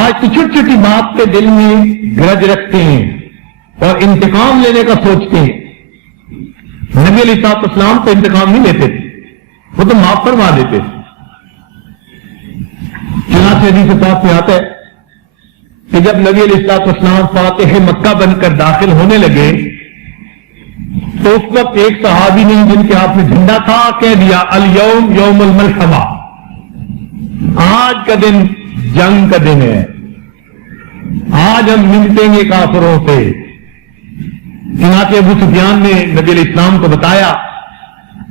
آج تو چھوٹی چھوٹی بات پہ دل میں گرج رکھتے ہیں اور انتقام لینے کا سوچتے ہیں. نبی علیہ السلام تو انتقام نہیں لیتے تھے, وہ تو معاف فرما دیتے تھے. چنانچہ حدیث پاک میں آتا ہے کہ جب نبی علیہ السلام فاتح مکہ بن کر داخل ہونے لگے تو اس وقت ایک صحابی نے جن کے ہاتھ میں جھنڈا تھا کہہ دیا الیوم یوم الملحمہ, آج کا دن جنگ کا دن ہے, آج ہم نمٹیں گے کافروں سے. چنانچہ ابو سفیان نے نبی علیہ السلام کو بتایا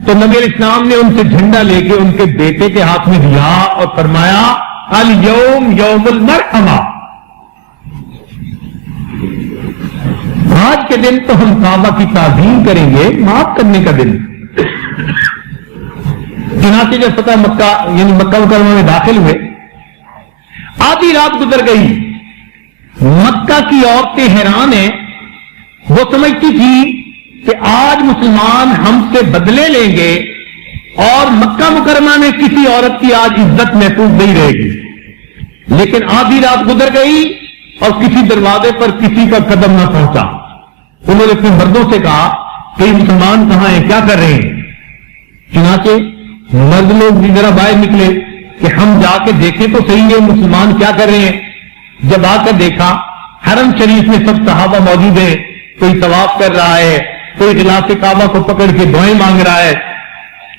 تو نبی علیہ السلام نے ان سے جھنڈا لے کے ان کے بیٹے کے ہاتھ میں دیا اور فرمایا الیوم یوم المرحمہ, آج کے دن تو ہم کعبہ کی تعظیم کریں گے, معاف کرنے کا دن. چنانچہ جب فتح مکہ یعنی مکہ مکرمہ میں داخل ہوئے, آدھی رات گزر گئی. مکہ کی عورتیں حیران ہیں, وہ سمجھتی تھی کہ آج مسلمان ہم سے بدلے لیں گے اور مکہ مکرمہ میں کسی عورت کی آج عزت محفوظ نہیں رہے گی. لیکن آدھی رات گزر گئی اور کسی دروازے پر کسی کا قدم نہ پہنچا. انہوں نے اپنے مردوں سے کہا کہ یہ مسلمان کہاں ہیں, کیا کر رہے ہیں؟ چنانچہ مرد لوگ بھی ذرا باہر نکلے کہ ہم جا کے دیکھیں تو صحیح ہے مسلمان کیا کر رہے ہیں. جب آ کر دیکھا حرم شریف میں سب صحابہ موجود ہیں, کوئی طواف کر رہا ہے, کوئی غلاف کعبہ کو پکڑ کے دعائیں مانگ رہا ہے,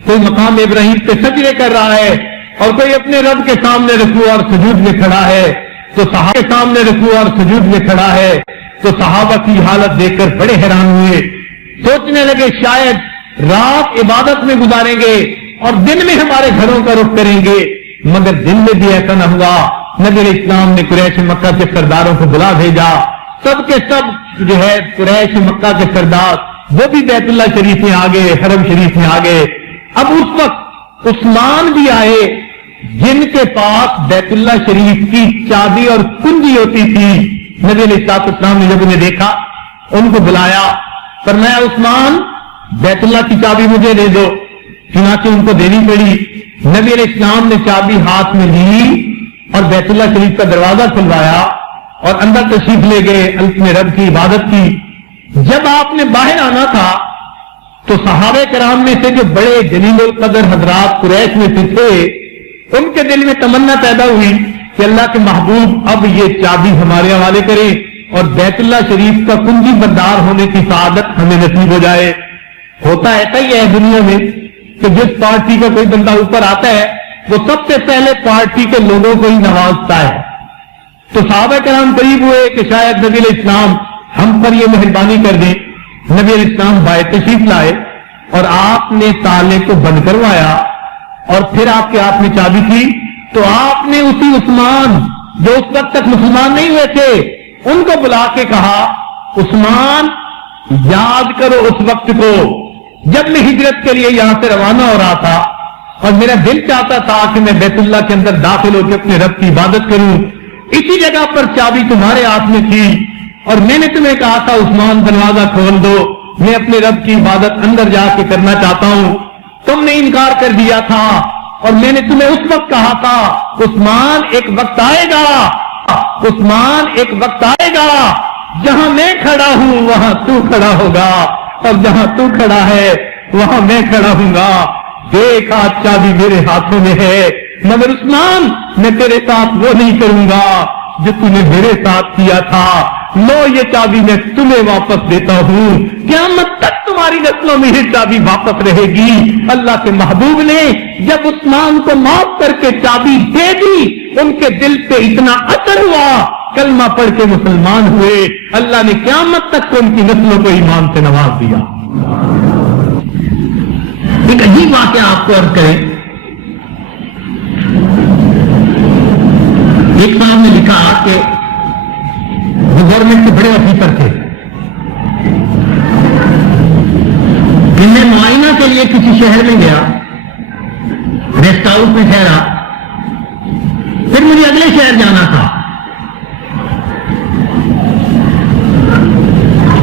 کوئی مقام ابراہیم پہ سجدے کر رہا ہے, اور کوئی اپنے رب کے سامنے رکوع اور سجود میں کھڑا ہے. تو صحابہ کے سامنے رکوع اور سجود میں کھڑا ہے تو صحابہ کی حالت دیکھ کر بڑے حیران ہوئے, سوچنے لگے شاید رات عبادت میں گزاریں گے اور دن میں ہمارے گھروں کا رخ کریں گے. مگر دن میں بھی ایسا نہ ہوا. نبی علیہ السلام نے قریش مکہ کے سرداروں کو بلا بھیجا, سب کے سب جو ہے قریش مکہ کے سردار وہ بھی بیت اللہ شریف میں آ گئے, حرم شریف میں آ گئے. اب اس وقت عثمان بھی آئے جن کے پاس بیت اللہ شریف کی چابی اور کنجی ہوتی تھی. نبی علیہ السلام نے جب انہیں دیکھا ان کو بلایا, فرمایا عثمان بیت اللہ کی چابی مجھے دے دو. چنانچہ ان کو دینی پڑی. نبی علیہ السلام نے چابی ہاتھ میں لی اور بیت اللہ شریف کا دروازہ کھلوایا اور اندر تشریف لے گئے, اپنے رب کی عبادت کی. جب آپ نے باہر آنا تھا تو صحابہ کرام میں سے جو بڑے جلیل القدر حضرات قریش میں سے تھے ان کے دل میں تمنا پیدا ہوئی کہ اللہ کے محبوب اب یہ چابی ہمارے حوالے کریں اور بیت اللہ شریف کا کنجی بردار ہونے کی سعادت ہمیں نصیب ہو جائے. ہوتا ایسا ہی ہے دنیا میں کہ جس پارٹی کا کوئی بندہ اوپر آتا ہے وہ سب سے پہلے پارٹی کے لوگوں کو ہی نوازتا ہے. تو صحابہ کرام قریب ہوئے کہ شاید نبی علیہ السلام ہم پر یہ مہربانی کر دیں. نبی علیہ السلام باہر تشریف لائے اور آپ نے تالے کو بند کروایا اور پھر آپ کے ہاتھ میں چابی تھی. تو آپ نے اسی عثمان جو اس وقت تک مسلمان نہیں ہوئے تھے ان کو بلا کے کہا عثمان یاد کرو اس وقت کو جب میں ہجرت کے لیے یہاں سے روانہ ہو رہا تھا اور میرا دل چاہتا تھا کہ میں بیت اللہ کے اندر داخل ہو کے اپنے رب کی عبادت کروں. اسی جگہ پر چابی تمہارے ہاتھ میں تھی اور میں نے تمہیں کہا تھا عثمان دروازہ کھول دو, میں اپنے رب کی عبادت اندر جا کے کرنا چاہتا ہوں. تم نے انکار کر دیا تھا اور میں نے تمہیں اس وقت کہا تھا عثمان ایک وقت آئے گا, عثمان ایک وقت آئے گا جہاں میں کھڑا ہوں وہاں تو کھڑا ہوگا اور جہاں تو کھڑا ہے وہاں میں کھڑا ہوں گا. دیکھ آج چابی میرے ہاتھوں میں ہے مگر عثمان میں تیرے ساتھ وہ نہیں کروں گا جو تم نے میرے ساتھ کیا تھا. لو یہ چابی میں تمہیں واپس دیتا ہوں, قیامت تک تمہاری نسلوں میں یہ چابی واپس رہے گی. اللہ کے محبوب نے جب عثمان کو معاف کر کے چابی دے دی ان کے دل پہ اتنا اثر ہوا, کلمہ پڑھ کے مسلمان ہوئے. اللہ نے قیامت تک ان کی نسلوں کو ایمان سے نواز دیا. ایک عجیب واقعہ آپ کو عرض کریں. ایک صاحب نے لکھا کہ گورنمنٹ کے بڑے آفیسر تھے, میں معائنہ کے لیے کسی شہر میں گیا, ریسٹ ہاؤس میں ٹھہرا, پھر مجھے اگلے شہر جانا تھا.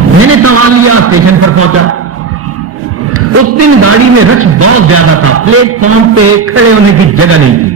میں نے سامان لیا, اسٹیشن پر پہنچا. اس دن گاڑی میں رش بہت زیادہ تھا, پلیٹ فارم پہ کھڑے ہونے کی جگہ نہیں تھی.